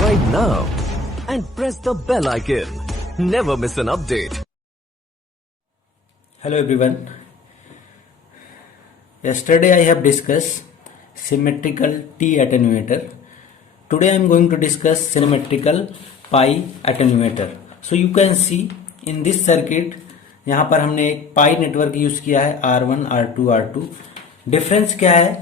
subscribe now and press the bell icon. Never miss an update. Hello everyone. Yesterday I have discussed symmetrical T attenuator. Today I am going to discuss symmetrical pi attenuator. So you can see in this circuit यहाँ पर हमने एक पाई network use किया है R1, R2, R2. Difference क्या है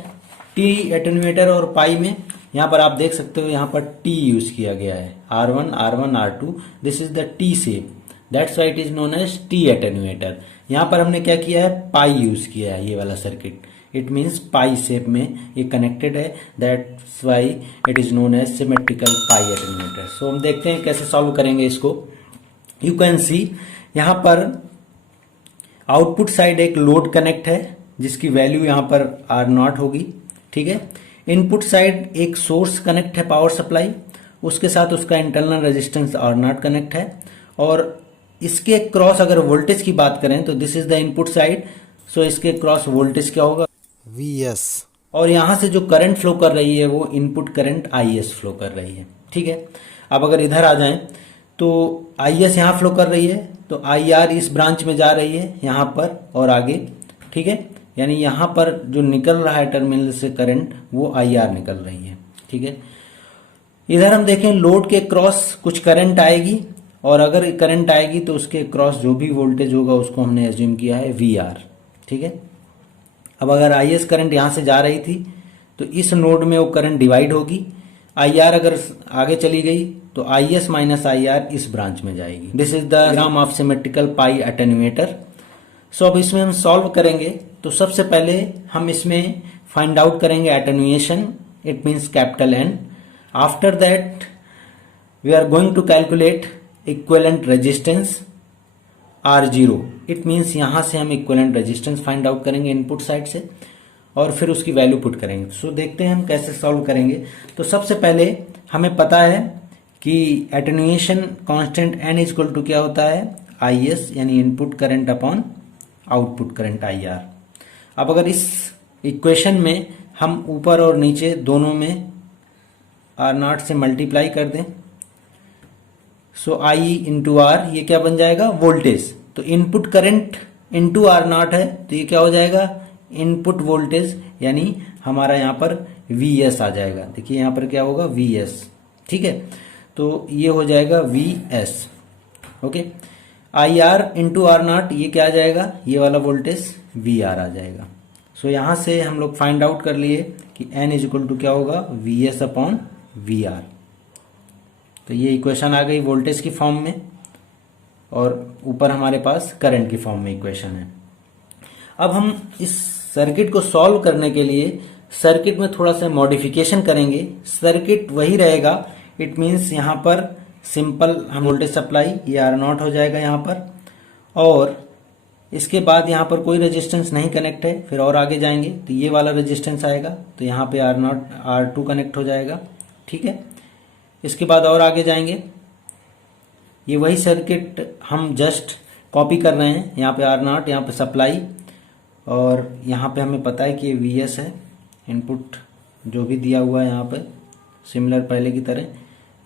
T attenuator और पाई में? यहाँ पर आप देख सकते हो यहाँ पर टी यूज किया गया है R1, R1, R2. This is the T shape, that's why it is known as T attenuator. यहाँ पर हमने क्या किया है, पाई यूज किया है. ये वाला circuit it means pi shape में ये कनेक्टेड है, that's why it is known as symmetrical pi attenuator. So हम देखते हैं कैसे सॉल्व करेंगे इसको. यू कैन सी यहाँ पर आउटपुट साइड एक लोड कनेक्ट है जिसकी वैल्यू यहाँ पर R0 होगी. ठीक है. इनपुट साइड एक सोर्स कनेक्ट है पावर सप्लाई, उसके साथ उसका इंटरनल रेजिस्टेंस R0 कनेक्ट है. और इसके क्रॉस अगर वोल्टेज की बात करें तो this is the input side. So इसके क्रॉस वोल्टेज क्या होगा, Vs. और यहां से जो करंट फ्लो कर रही है वो इनपुट करंट Is फ्लो कर रही है. ठीक है. अब अगर इधर आ जाएं तो Is यहां फ्लो कर रही है तो IR इस ब्रांच में जा रही है यहां पर और आगे. ठीक है. यानी यहां पर जो निकल रहा है टर्मिनल से करंट वो IR निकल रही है. ठीक है. इधर हम देखें लोड के क्रॉस कुछ करंट आएगी और अगर करंट आएगी तो उसके क्रॉस जो भी वोल्टेज होगा उसको हमने एज्यूम किया है VR. ठीक है. अब अगर Is करंट यहां से जा रही थी तो इस नोड में वो करंट डिवाइड होगी. IR अगर आगे चली गई तो Is माइनस IR इस ब्रांच में जाएगी. This is the diagram of symmetrical pi attenuator. So अब इसमें हम सॉल्व करेंगे तो सबसे पहले हम इसमें फाइंड आउट करेंगे attenuation, it means capital N. After that we are going to calculate equivalent resistance R0. It means यहां से हम इक्विवेलेंट रेजिस्टेंस फाइंड आउट करेंगे इनपुट साइड से और फिर उसकी वैल्यू पुट करेंगे. सो देखते हैं हम कैसे सॉल्व करेंगे. तो सबसे पहले हमें पता है कि attenuation constant N equal to क्या होता है, Is यानी input current upon output current IR. अब अगर इस इक्वेशन में हम ऊपर और नीचे दोनों में R0 से मल्टीप्लाई कर दें सो I इंटू R ये क्या बन जाएगा, वोल्टेज. तो इनपुट करंट इंटू R0 है तो ये क्या हो जाएगा, इनपुट वोल्टेज, यानी हमारा यहाँ पर Vs आ जाएगा. देखिए यहाँ पर क्या होगा, Vs. ठीक है. तो ये हो जाएगा Vs. Okay. IR into R0 ये क्या आ जाएगा, ये वाला वोल्टेज VR आ जाएगा. सो यहां से हम लोग फाइंड आउट कर लिए कि N इज इक्वल टू क्या होगा, Vs अपॉन VR. तो ये इक्वेशन आ गई वोल्टेज की फॉर्म में और ऊपर हमारे पास करंट की फॉर्म में इक्वेशन है. अब हम इस सर्किट को सॉल्व करने के लिए सर्किट में थोड़ा सा मॉडिफिकेशन करेंगे. सर्किट वही रहेगा, इट मीन्स यहाँ पर सिंपल हम वोल्टेज सप्लाई ये R0 हो जाएगा यहाँ पर, और इसके बाद यहाँ पर कोई रेजिस्टेंस नहीं कनेक्ट है. फिर और आगे जाएंगे तो ये वाला रेजिस्टेंस आएगा तो यहाँ पे R0 R2 कनेक्ट हो जाएगा. ठीक है. इसके बाद और आगे जाएंगे, ये वही सर्किट हम जस्ट कॉपी कर रहे हैं. यहाँ पे R0, यहाँ पे सप्लाई, और यहाँ पे हमें पता है कि ये Vs है, इनपुट जो भी दिया हुआ है यहाँ पे सिमिलर पहले की तरह.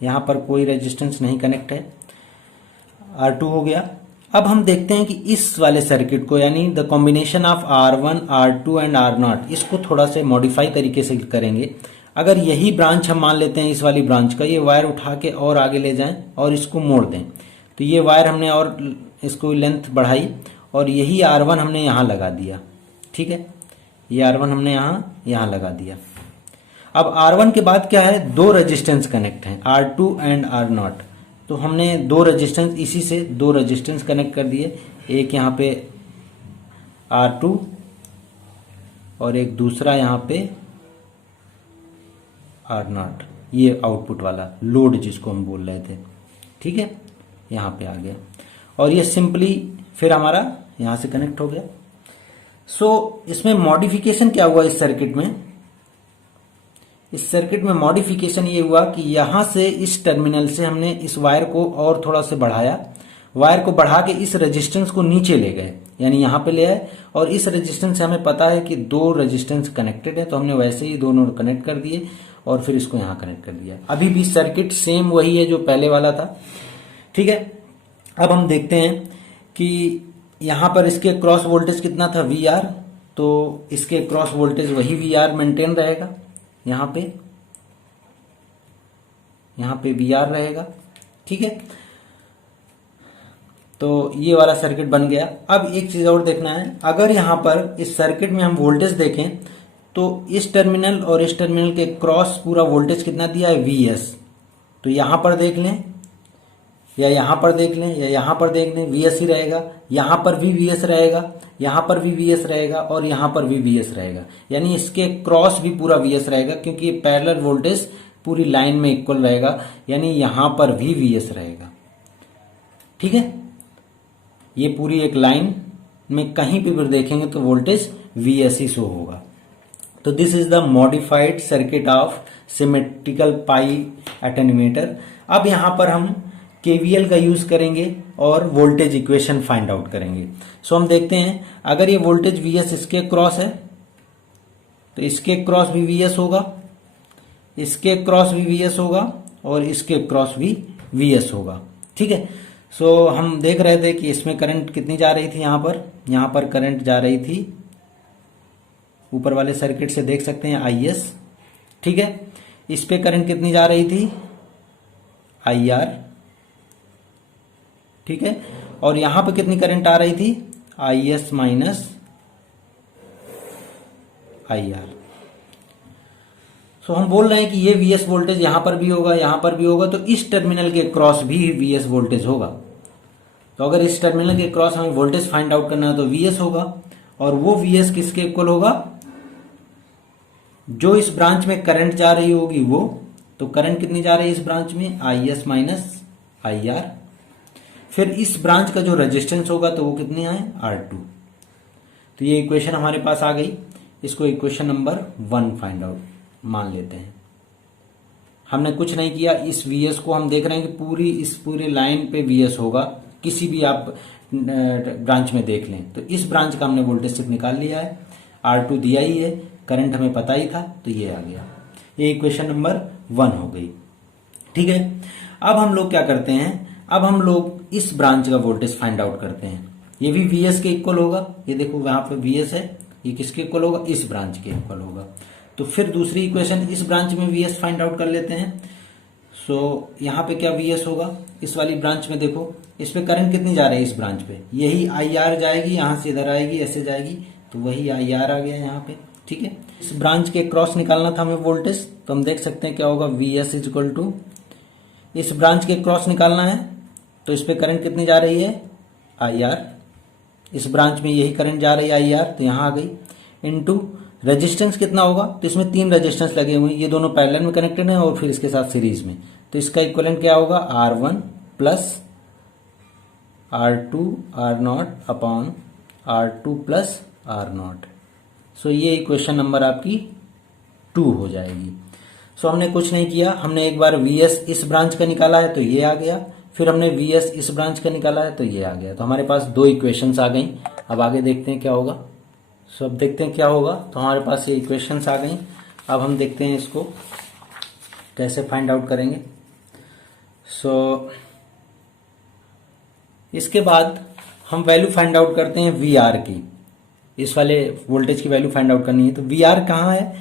यहाँ पर कोई रेजिस्टेंस नहीं कनेक्ट है, R2 हो गया. अब हम देखते हैं कि इस वाले सर्किट को यानी the combination of R1, R2 and R0 इसको थोड़ा से मॉडिफाई तरीके से करेंगे. अगर यही ब्रांच हम मान लेते हैं इस वाली ब्रांच का, ये वायर उठा के और आगे ले जाएं और इसको मोड़ दें तो ये वायर हमने और इसको लेंथ बढ़ाई और यही R1 हमने यहाँ लगा दिया. ठीक है. ये R1 हमने यहाँ लगा दिया. अब R1 के बाद क्या है, दो रेजिस्टेंस कनेक्ट हैं R2 एंड R0. तो हमने दो रेजिस्टेंस, इसी से दो रेजिस्टेंस कनेक्ट कर दिए. एक यहाँ पे R2 और एक दूसरा यहाँ पे R0. ये आउटपुट वाला लोड जिसको हम बोल रहे थे. ठीक है. यहाँ पे आ गया और ये सिंपली फिर हमारा यहाँ से कनेक्ट हो गया. सो इसमें मॉडिफिकेशन क्या हुआ इस सर्किट में, इस सर्किट में मॉडिफिकेशन ये हुआ कि यहां से इस टर्मिनल से हमने इस वायर को और थोड़ा से बढ़ाया, वायर को बढ़ा के इस रेजिस्टेंस को नीचे ले गए. यानी यहाँ पे ले आए, और इस रेजिस्टेंस से हमें पता है कि दो रेजिस्टेंस कनेक्टेड है, तो हमने वैसे ही दोनों कनेक्ट कर दिए और फिर इसको यहाँ कनेक्ट कर दिया। अभी भी सर्किट सेम वही है जो पहले वाला था, ठीक है। अब हम देखते हैं कि यहाँ पर इसके क्रॉस वोल्टेज कितना था, VR, तो इसके क्रॉस वोल्टेज वही VR मेंटेन रहेगा, यहाँ पे VR रहेगा, ठीक है। तो ये वाला सर्किट बन गया। अब एक चीज और देखना है, अगर यहाँ पर इस सर्किट में हम वोल्टेज देखें तो इस टर्मिनल और इस टर्मिनल के क्रॉस पूरा वोल्टेज कितना दिया है, VS। तो यहाँ पर देख लें या यहाँ पर देख लें या यहाँ पर देख लें, VS ही रहेगा। यहाँ पर भी VS रहेगा, यहाँ पर भी VS रहेगा और यहाँ पर भी VS रहेगा, यानी इसके क्रॉस भी पूरा VS रहेगा, क्योंकि ये पैरेलल वोल्टेज पूरी लाइन में इक्वल रहेगा, यानी यहाँ पर भी VS रहेगा, ठीक है। ये पूरी एक लाइन में कहीं पे भी देखेंगे तो वोल्टेज VS ही शो होगा। तो this is the modified circuit of symmetrical pi attenuator. अब यहां पर हम KVL का यूज करेंगे और वोल्टेज इक्वेशन फाइंड आउट करेंगे। सो हम देखते हैं, अगर ये वोल्टेज VS इसके क्रॉस है तो इसके क्रॉस भी VS होगा, इसके क्रॉस भी VS होगा और इसके क्रॉस भी VS होगा, ठीक है। सो हम देख रहे थे कि इसमें करंट कितनी जा रही थी, यहाँ पर करंट जा रही थी, ऊपर वाले सर्किट से देख सकते हैं IS, ठीक है। इस पे करंट कितनी जा रही थी, IR, ठीक है। और यहां पे कितनी करंट आ रही थी, IS माइनस IR। सो हम बोल रहे हैं कि ये VS वोल्टेज यहां पर भी होगा, यहां पर भी होगा, तो इस टर्मिनल के क्रॉस भी VS वोल्टेज होगा। तो अगर इस टर्मिनल के क्रॉस हमें वोल्टेज फाइंड आउट करना है तो VS होगा, और वो VS किसके इक्वल होगा, जो इस ब्रांच में करंट जा रही होगी वो। तो करंट कितनी जा रही है इस ब्रांच में, IS माइनस IR। फिर इस ब्रांच का जो रेजिस्टेंस होगा तो वो कितने आए, R2। तो ये इक्वेशन हमारे पास आ गई, इसको इक्वेशन नंबर 1 फाइंड आउट मान लेते हैं। हमने कुछ नहीं किया, इस VS को हम देख रहे हैं कि इस पूरे लाइन पे VS होगा, किसी भी आप ब्रांच में देख लें। तो इस ब्रांच का हमने वोल्टेज सिर्फ निकाल लिया है, R2 दिया ही है, करंट हमें पता ही था, तो ये आ गया। ये इक्वेशन नंबर 1 हो गई, ठीक है। अब हम लोग क्या करते हैं, अब हम लोग इस ब्रांच का वोल्टेज फाइंड आउट करते हैं। ये भी VS के इक्वल होगा, ये देखो वहां पे VS है, ये किसके इक्वल होगा, इस ब्रांच के इक्वल होगा। तो फिर दूसरी इक्वेशन, इस ब्रांच में VS फाइंड आउट कर लेते हैं। सो यहाँ पे क्या VS होगा, इस वाली ब्रांच में देखो, इस पे करंट कितनी जा रही है इस ब्रांच पे, यही IR जाएगी, यहां से इधर आएगी, ऐसे जाएगी, तो वही IR आ गया यहाँ पे, ठीक है। इस ब्रांच के क्रॉस निकालना था हमें वोल्टेज, तो हम देख सकते हैं क्या होगा, VS इज इक्वल टू, इस ब्रांच के क्रॉस निकालना है तो इस पे करंट कितनी जा रही है, IR। इस ब्रांच में यही करंट जा रही है IR, तो यहाँ आ गई, इनटू रेजिस्टेंस कितना होगा, तो इसमें 3 रेजिस्टेंस लगे हुए हैं, ये दोनों पैरेलल में कनेक्टेड हैं और फिर इसके साथ सीरीज में, तो इसका इक्विवेलेंट क्या होगा, R1 plus R2 R0 upon R2 plus R0। सो ये इक्वेशन नंबर आपकी 2 हो जाएगी। सो हमने कुछ नहीं किया, हमने एक बार VS इस ब्रांच का निकाला है तो ये आ गया, फिर हमने VS इस ब्रांच का निकाला है तो ये आ गया। तो हमारे पास 2 इक्वेशंस आ गई। अब आगे देखते हैं क्या होगा। सो अब देखते हैं क्या होगा। तो हमारे पास ये इक्वेशंस आ गई। अब हम देखते हैं इसको कैसे फाइंड आउट करेंगे। सो इसके बाद हम वैल्यू फाइंड आउट करते हैं VR की। इस वाले वोल्टेज की वैल्यू फाइंड आउट करनी है। तो VR कहाँ है,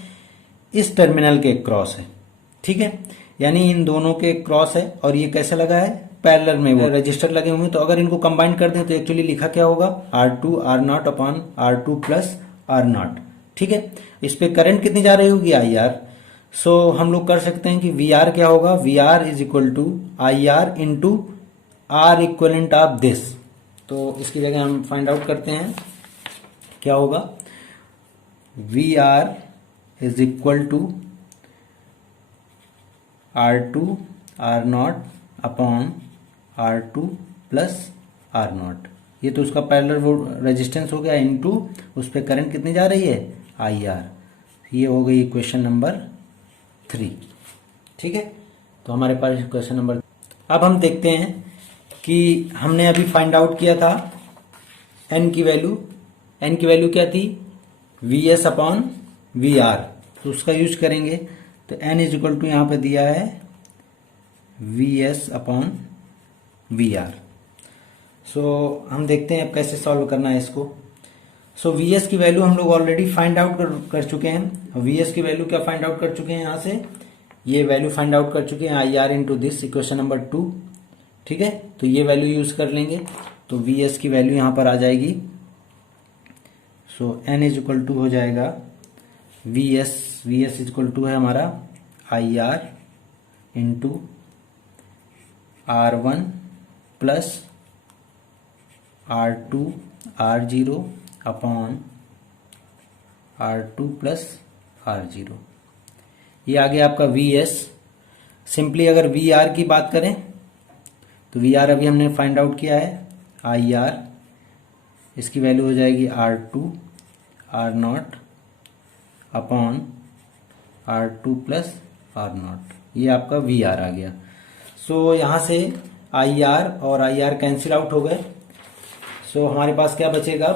इस टर्मिनल के क्रॉस है, ठीक है, यानी इन दोनों के क्रॉस है। और ये कैसे लगा है, पैरेलल में वो रजिस्टर लगे हुए हैं। तो अगर इनको कंबाइन कर दें तो एक्चुअली लिखा क्या होगा, R2 R0 upon R2 plus R0, ठीक है। इस पे करंट कितनी जा रही होगी, IR। सो हम लोग कर सकते हैं कि VR क्या होगा, VR is equal to IR into R equivalent of this. तो इसकी जगह हम फाइंड आउट करते हैं क्या होगा, VR is equal to R2 R0 upon R2 plus R0। ये तो उसका पैरेलल रेजिस्टेंस हो गया, इनटू उस पर करंट कितनी जा रही है, IR। ये हो गई इक्वेशन नंबर 3, ठीक है। तो हमारे पास इक्वेशन नंबर। अब हम देखते हैं कि हमने अभी फाइंड आउट किया था एन की वैल्यू क्या थी, V S upon V R, तो उसका यूज करेंगे। तो एन इज इक्वल टू यहाँ पे दिया है V S upon V R. So हम देखते हैं अब कैसे सॉल्व करना है इसको। सो वी एस की वैल्यू हम लोग ऑलरेडी फाइंड आउट कर चुके हैं। वी एस की वैल्यू क्या फाइंड आउट कर चुके हैं, यहाँ से ये वैल्यू फाइंड आउट कर चुके हैं, आई R into this, equation number 2। ठीक है, तो ये वैल्यू यूज कर लेंगे, तो वी एस की वैल्यू यहाँ पर आ जाएगी। So N is equal to हो जाएगा V S is equal to है हमारा I R into R1 plus R2 R0 upon R2 plus R0। ये आ गया आपका VS। सिंपली अगर VR की बात करें तो VR अभी हमने फाइंड आउट किया है, IR, इसकी वैल्यू हो जाएगी R2 R0 upon R2 plus R0। ये आपका VR आ गया। सो यहाँ से IR और IR कैंसिल आउट हो गए। सो हमारे पास क्या बचेगा,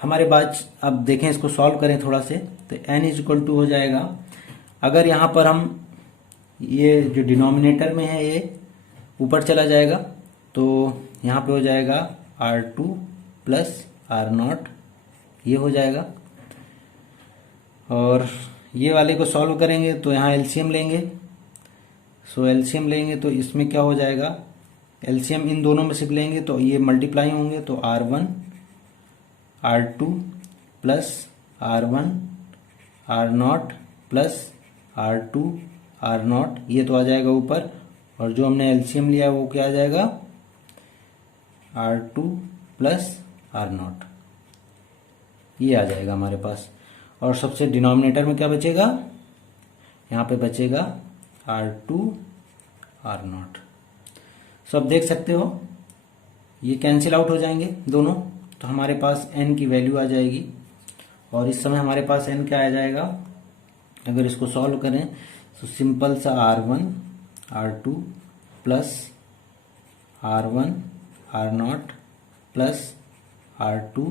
हमारे पास अब देखें, इसको सॉल्व करें थोड़ा से, तो n इज इक्वल टू हो जाएगा, अगर यहाँ पर हम ये जो डिनोमिनेटर में है ये ऊपर चला जाएगा, तो यहाँ पे हो जाएगा R2 प्लस R0, ये हो जाएगा। और ये वाले को सॉल्व करेंगे तो यहाँ एलसीएम लेंगे। सो एलसीएम लेंगे तो इसमें क्या हो जाएगा, एलसीएम इन दोनों में से लेंगे तो ये मल्टीप्लाई होंगे, तो R1 R2 plus R1 R0 plus R2 R0, ये तो आ जाएगा ऊपर, और जो हमने एलसीएम लिया वो क्या आ जाएगा, R2 प्लस R0, ये आ जाएगा हमारे पास। और सबसे डिनोमिनेटर में क्या बचेगा, यहाँ पे बचेगा R2 R0। सब देख सकते हो ये कैंसिल आउट हो जाएंगे दोनों, तो हमारे पास n की वैल्यू आ जाएगी। और इस समय हमारे पास n क्या आ जाएगा, अगर इसको सॉल्व करें तो सिंपल सा R1 R2 plus R1 R0 plus R2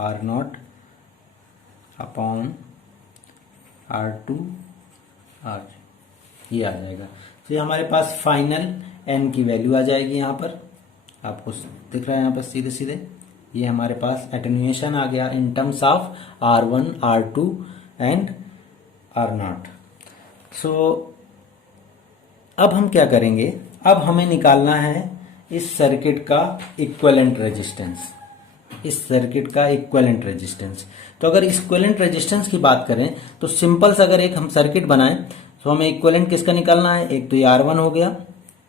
R0 upon R2 R, ये आ जाएगा। तो ये हमारे पास फाइनल n की वैल्यू आ जाएगी। यहाँ पर आपको दिख रहा है, यहाँ पर सीधे सीधे ये हमारे पास एटेन्यूएशन आ गया in terms of R1 R2 and R0। सो अब हम क्या करेंगे, अब हमें निकालना है इस सर्किट का इक्विवेलेंट रेजिस्टेंस, इस सर्किट का इक्विवेलेंट रेजिस्टेंस। तो अगर इक्विवेलेंट रेजिस्टेंस की बात करें तो सिंपल सा अगर एक हम सर्किट बनाएं तो हमें इक्विवेलेंट किसका निकालना है, एक तो ये R1 हो गया,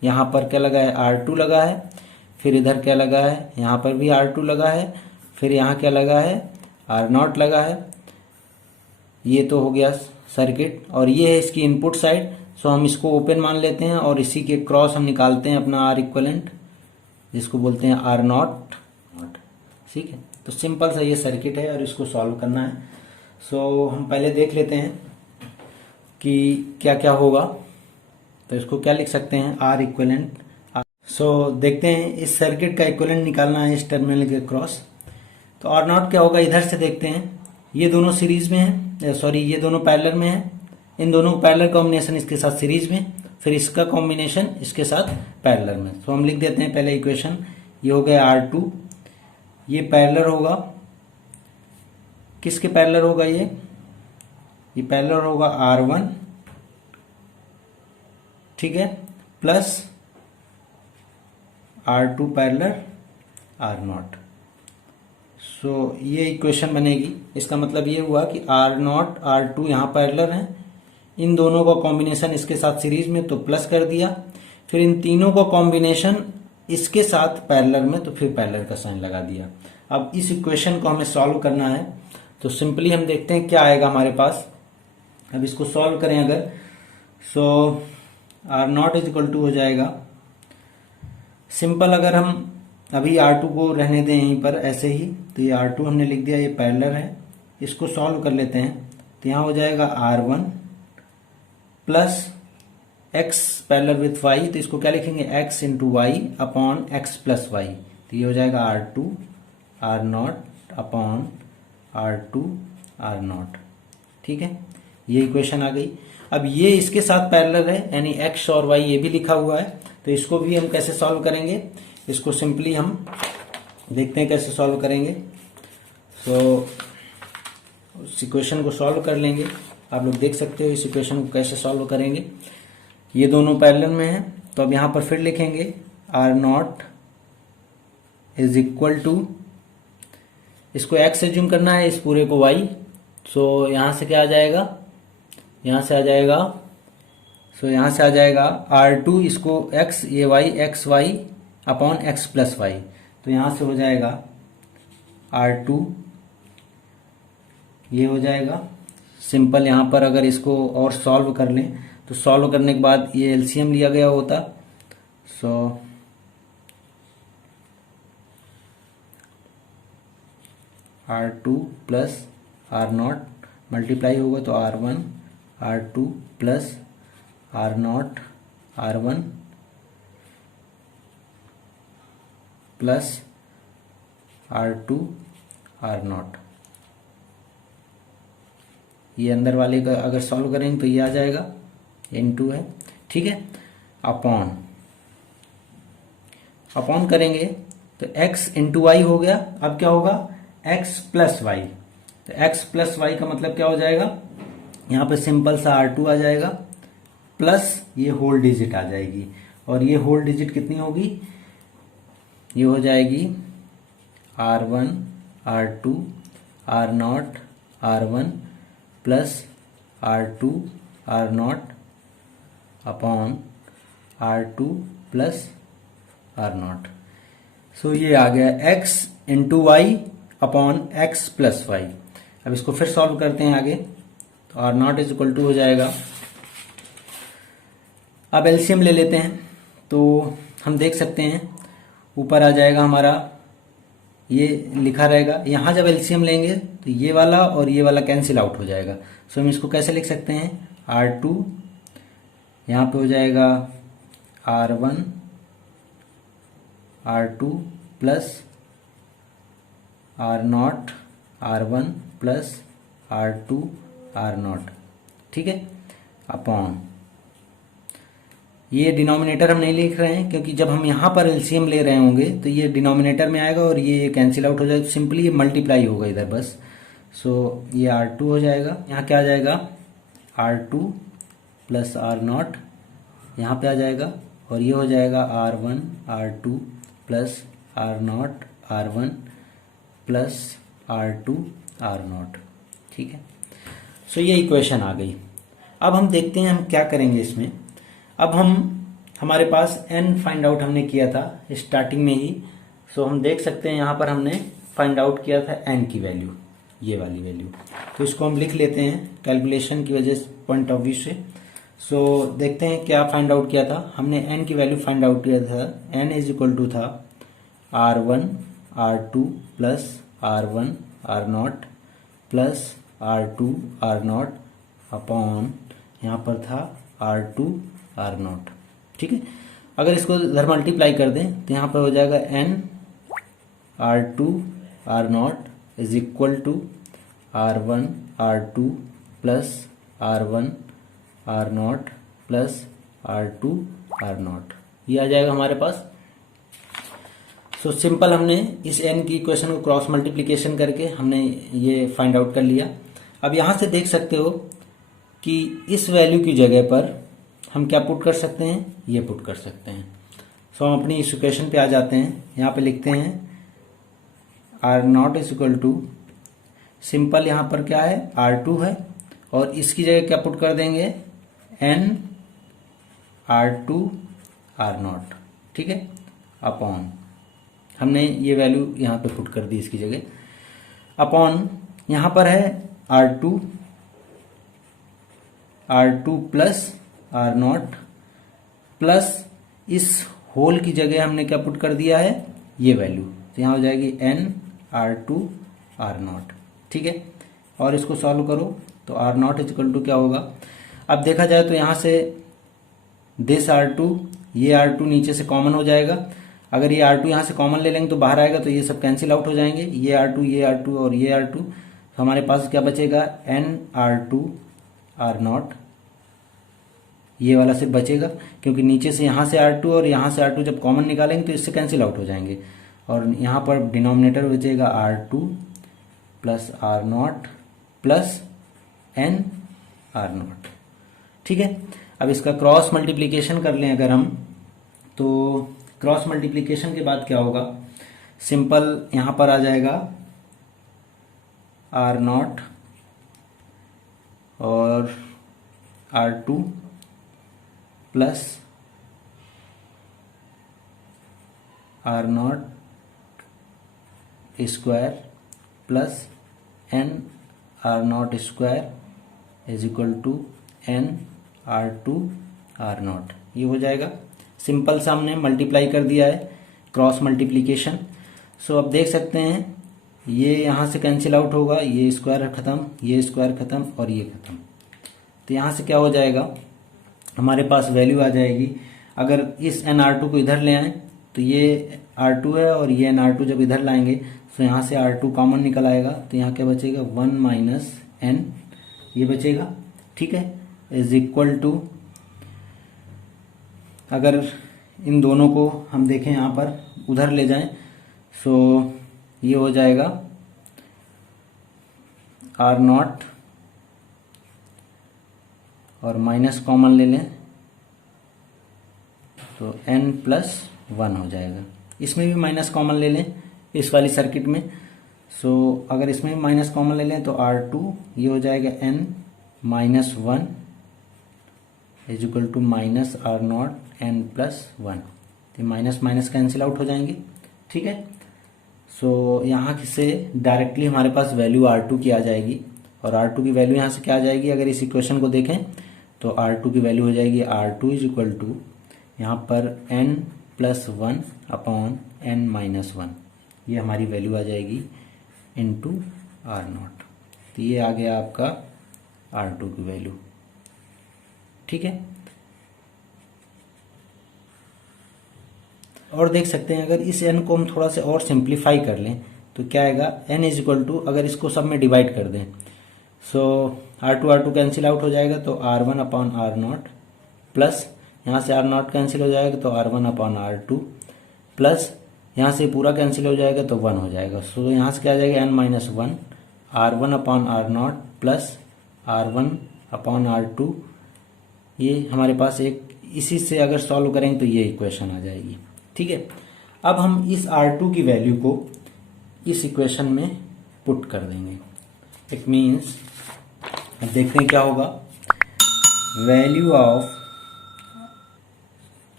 यहाँ पर क्या लगा है R2 लगा है, फिर इधर क्या लगा है, यहाँ पर भी R2 लगा है, फिर यहाँ क्या लगा है R0 लगा है। ये तो हो गया सर्किट, और ये है इसकी इनपुट साइड। सो हम इसको ओपन मान लेते हैं और इसी के क्रॉस हम निकालते हैं अपना R इक्विवेलेंट, जिसको बोलते हैं R0। ठीक है, तो सिंपल सा ये सर्किट है और इसको सॉल्व करना है। सो हम पहले देख लेते हैं कि क्या क्या होगा। तो इसको क्या लिख सकते हैं, R इक्विवेलेंट। सो देखते हैं इस सर्किट का इक्विवेलेंट निकालना है इस टर्मिनल के क्रॉस। तो R0 क्या होगा, इधर से देखते हैं, ये दोनों सीरीज में है, सॉरी ये दोनों पैरेलल में है, इन दोनों पैरेलल कॉम्बिनेशन इसके साथ सीरीज में, फिर इसका कॉम्बिनेशन इसके साथ पैरेलल में। तो हम लिख देते हैं पहले इक्वेशन, ये हो गया R2, ये पैरेलल होगा, किसके पैरेलल होगा, ये पैरेलल होगा R1, ठीक है, प्लस R2 पैरेलल R0। सो ये इक्वेशन बनेगी। इसका मतलब ये हुआ कि R0 R2 यहाँ पैरेलल हैं, इन दोनों का कॉम्बिनेशन इसके साथ सीरीज में तो प्लस कर दिया, फिर इन तीनों का कॉम्बिनेशन इसके साथ पैरेलल में तो फिर पैरेलल का साइन लगा दिया। अब इस इक्वेशन को हमें सॉल्व करना है, तो सिंपली हम देखते हैं क्या आएगा हमारे पास। अब इसको सॉल्व करें अगर, सो R0 इज इक्वल टू हो जाएगा, सिंपल अगर हम अभी R2 को रहने दें यहीं पर ऐसे ही, तो ये R2 हमने लिख दिया, ये पैरेलल है, इसको सॉल्व कर लेते हैं। तो यहाँ हो जाएगा R1 plus x parallel with y, तो इसको क्या लिखेंगे, x into Y upon x plus y, तो ये हो जाएगा R2 R not upon R two R not. ठीक है, ये इक्वेशन आ गई। अब ये इसके साथ पैरेलल है, यानी एक्स और वाई ये भी लिखा हुआ है, तो इसको भी हम कैसे सॉल्व करेंगे, इसको सिंपली हम देखते हैं कैसे सॉल्व करेंगे। सो इस इक्वेशन को सॉल्व कर लेंगे, आप लोग देख सकते हो इस इक्वेशन को कैसे सॉल्व करेंगे। ये दोनों पैरेलल में हैं, तो अब यहां पर फिर लिखेंगे R not is equal to, इसको एक्स एज्यूम करना है, इस पूरे को वाई। सो यहां से क्या आ जाएगा, यहां से आ जाएगा, सो यहां से आ जाएगा आर टू, इसको एक्स, ये y, x y upon x plus y. तो यहां से हो जाएगा आर टू, ये हो जाएगा सिंपल। यहां पर अगर इसको और सॉल्व कर लें तो सॉल्व करने के बाद ये एलसीएम लिया गया होता। So R two plus R naught multiply होगा तो R one R two plus R naught R one plus R two R naught. ये अंदर वाले का अगर सॉल्व करेंगे तो ये आ जाएगा, n2 है। ठीक है, अपॉन अपॉन करेंगे तो x इंटू वाई हो गया। अब क्या होगा, x प्लस वाई, तो x प्लस वाई का मतलब क्या हो जाएगा, यहां पे सिंपल सा R2 आ जाएगा प्लस ये होल डिजिट आ जाएगी, और ये होल डिजिट कितनी होगी, ये हो जाएगी R1 R2 R naught R1 plus R2 R naught upon R2 plus R naught. So ये आ गया x into Y upon x plus Y. अब इसको फिर सॉल्व करते हैं आगे, तो R not is equal to हो जाएगा, अब एलसीएम ले लेते हैं तो हम देख सकते हैं ऊपर आ जाएगा हमारा, ये लिखा रहेगा। यहाँ जब एलसीएम लेंगे तो ये वाला और ये वाला कैंसिल आउट हो जाएगा। सो हम इसको कैसे लिख सकते हैं, R2 यहाँ पे हो जाएगा R1 R2 plus R not R1 plus R2 R not. ठीक है, अपॉन ये डिनोमिनेटर हम नहीं लिख रहे हैं क्योंकि जब हम यहाँ पर एलसीएम ले रहे होंगे तो ये डिनोमिनेटर में आएगा और ये कैंसिल आउट हो जाएगा, सिंपली ये मल्टीप्लाई होगा इधर बस। सो ये R2 हो जाएगा, यहाँ क्या आ जाएगा R2 प्लस आर नॉट यहाँ पे आ जाएगा, और ये हो जाएगा R1 R2 plus R not R1 plus R2 R not. ठीक है, सो ये इक्वेशन आ गई। अब हम देखते हैं हम क्या करेंगे इसमें। अब हमारे पास n फाइंड आउट हमने किया था स्टार्टिंग में ही, सो हम देख सकते हैं यहाँ पर हमने फाइंड आउट किया था n की वैल्यू, ये वाली वैल्यू। तो इसको हम लिख लेते हैं कैलकुलेशन की वजह से, पॉइंट ऑफ व्यू से। सो देखते हैं क्या फाइंड आउट किया था हमने, n की वैल्यू फाइंड आउट किया था, n इज इक्वल टू था R1 R2 plus R1 R not plus R2 R naught upon यहाँ पर था R2 R नॉट। ठीक है, अगर इसको इधर मल्टीप्लाई कर दें तो यहाँ पर हो जाएगा n R2 R not is equal to R1 R2 plus R1 R not plus R2 R not, ये आ जाएगा हमारे पास। सो सिंपल हमने इस n की इक्वेशन को क्रॉस मल्टीप्लिकेशन करके हमने ये फाइंड आउट कर लिया। अब यहाँ से देख सकते हो कि इस वैल्यू की जगह पर हम क्या पुट कर सकते हैं, ये पुट कर सकते हैं। सो हम अपनी इस इक्वेशन पे आ जाते हैं, यहाँ पे लिखते हैं R not is equal to, simple यहाँ पर क्या है R2 है, और इसकी जगह क्या पुट कर देंगे n R2 R नॉट। ठीक है, अपॉन हमने ये वैल्यू यहाँ पे पुट कर दी इसकी जगह, अपॉन यहाँ पर है R2 plus R not plus इस होल की जगह हमने क्या पुट कर दिया है, ये वैल्यू, तो यहाँ हो जाएगी n R2 R नॉट। ठीक है, और इसको सॉल्व करो तो R not is equal to क्या होगा। अब देखा जाए तो यहाँ से दिस R2 ये R2 नीचे से कॉमन हो जाएगा। अगर ये R2 यहाँ से कॉमन ले लेंगे तो बाहर आएगा, तो ये सब कैंसिल आउट हो जाएंगे, ये R2 और ये R2। तो हमारे पास क्या बचेगा, NR2 R0, ये वाला सिर्फ बचेगा, क्योंकि नीचे से यहाँ से R2 और यहाँ से R2 जब कॉमन निकालेंगे तो इससे कैंसिल आउट हो जाएंगे, और यहाँ पर डिनोमिनेटर बचेगा R2 plus R0 plus N R0। ठीक है, अब इसका क्रॉस मल्टीप्लिकेशन कर लें अगर हम, तो क्रॉस मल्टीप्लिकेशन के बाद क्या होगा, सिंपल यहाँ पर आ जाएगा R0 और R2 plus R0 square plus N R0 square is equal to N R2 R0। ये हो जाएगा, सिंपल सा हमने मल्टीप्लाई कर दिया है, क्रॉस मल्टीप्लिकेशन। सो अब देख सकते हैं ये यहाँ से कैंसिल आउट होगा, ये स्क्वायर खत्म, ये स्क्वायर खत्म और ये खत्म। तो यहाँ से क्या हो जाएगा, हमारे पास वैल्यू आ जाएगी, अगर इस NR2 को इधर ले आए तो ये R2 है, और ये NR2 जब इधर लाएंगे तो यहाँ से R2 कॉमन निकल आएगा, तो यहाँ क्या बचेगा 1 माइनस N, ये बचेगा। ठीक है, इज इक्वल टू, अगर इन दोनों को हम देखें यहाँ पर उधर ले जाएं, सो ये हो जाएगा R0 और माइनस कॉमन ले लें तो N प्लस 1 हो जाएगा। इसमें भी माइनस कॉमन ले लें इस वाली सर्किट में, सो अगर इसमें भी माइनस कॉमन ले लें तो R2 ये हो जाएगा N minus 1 is equal to minus R0 N plus 1। तो माइनस माइनस कैंसिल आउट हो जाएंगे। ठीक है, सो यहाँ से डायरेक्टली हमारे पास वैल्यू R2 की आ जाएगी, और R2 की वैल्यू यहाँ से क्या आ जाएगी, अगर इस इक्वेशन को देखें तो R2 की वैल्यू हो जाएगी R2 इज इक्वल टू यहाँ पर N plus 1 upon N minus 1, ये हमारी वैल्यू आ जाएगी इनटू R0। तो ये आ गया आपका R2 की वैल्यू। ठीक है, और देख सकते हैं अगर इस n को हम थोड़ा सा और सिंप्लीफाई कर लें तो क्या आएगा, n इज इक्वल टू, अगर इसको सब में डिवाइड कर दें, सो R2 कैंसिल आउट हो जाएगा तो R1 अपॉन R0 प्लस यहाँ से R0 कैंसिल हो जाएगा तो R1 अपॉन R2 प्लस यहाँ से पूरा कैंसिल हो जाएगा तो 1 हो जाएगा। सो यहाँ से क्या आ जाएगा n minus 1 R1 upon R0 plus R1 upon R2। ये हमारे पास एक, इसी से अगर सॉल्व करेंगे तो ये इक्वेशन आ जाएगी। ठीक है, अब हम इस R2 की वैल्यू को इस इक्वेशन में पुट कर देंगे। इट मीन्स, अब देखते हैं क्या होगा, value of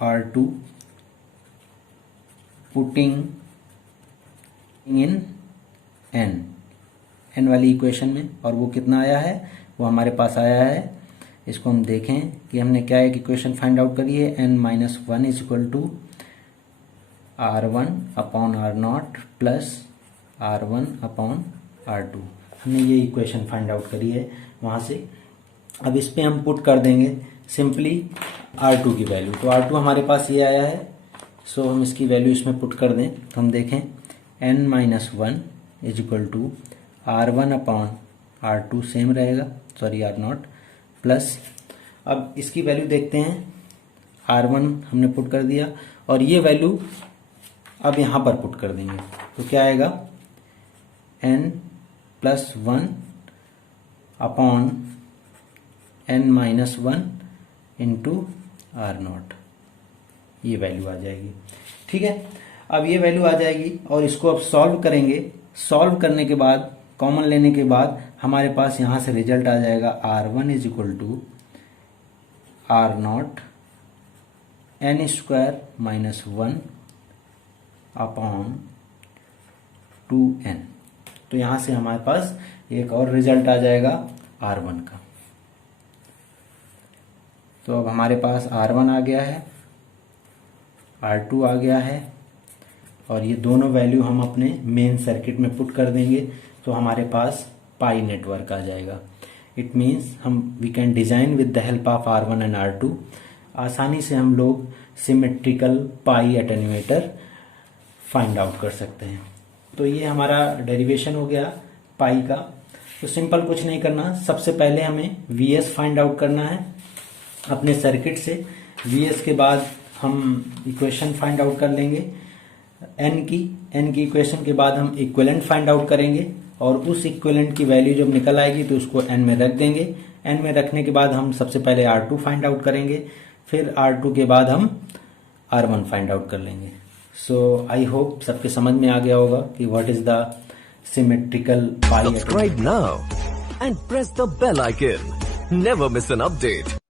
R2 putting in n वाली इक्वेशन में, और वो कितना आया है, वो हमारे पास आया है, इसको हम देखें कि हमने क्या एक इक्वेशन फाइंड आउट करी है, n minus 1 is equal to R1 upon R0 plus R1 upon R2। हमने ये इक्वेशन फाइंड आउट करी है वहाँ से। अब इस पे हम पुट कर देंगे सिंपली R2 की वैल्यू, तो R2 हमारे पास ये आया है, सो हम इसकी वैल्यू इसमें पुट कर दें तो हम देखें n minus 1 is equal to R1 upon R2 same रहेगा, सॉरी R0 प्लस, अब इसकी वैल्यू देखते हैं, R1 हमने पुट कर दिया और ये वैल्यू अब यहाँ पर पुट कर देंगे तो क्या आएगा, n plus 1 upon n minus 1 into R0, ये वैल्यू आ जाएगी। ठीक है, अब ये वैल्यू आ जाएगी और इसको अब सॉल्व करेंगे। सॉल्व करने के बाद, कॉमन लेने के बाद हमारे पास यहाँ से रिजल्ट आ जाएगा R1 is equal to R0 n square minus 1 upon 2n। तो यहाँ से हमारे पास एक और रिजल्ट आ जाएगा R1 का। तो अब हमारे पास R1 आ गया है, R2 आ गया है, और ये दोनों वैल्यू हम अपने मेन सर्किट में पुट कर देंगे तो हमारे पास पाई नेटवर्क आ जाएगा। It means we can design with the help of R1 and R2। आसानी से हम लोग symmetrical pi attenuator find out कर सकते हैं। तो ये हमारा डेरिवेशन हो गया पाई का। तो सिंपल कुछ नहीं करना, सबसे पहले हमें वीएस फाइंड आउट करना है अपने सर्किट से। वीएस के बाद हम इक्वेशन फाइंड आउट कर लेंगे एन की इक्वेशन के बाद हम इक्विवेलेंट फाइंड आउट करेंगे और उस इक्विवेलेंट की वैल्यू जब निकल आएगी तो उसको एन में रख देंगे। एन में रखने के बाद हम सबसे पहले R2 फाइंड आउट करेंगे, फिर R2 के बाद हम R1 फाइंड आउट कर लेंगे। सो आई होप सबके समझ में आ गया होगा कि what is the symmetrical pi. Subscribe now and press the bell icon. Never miss an update.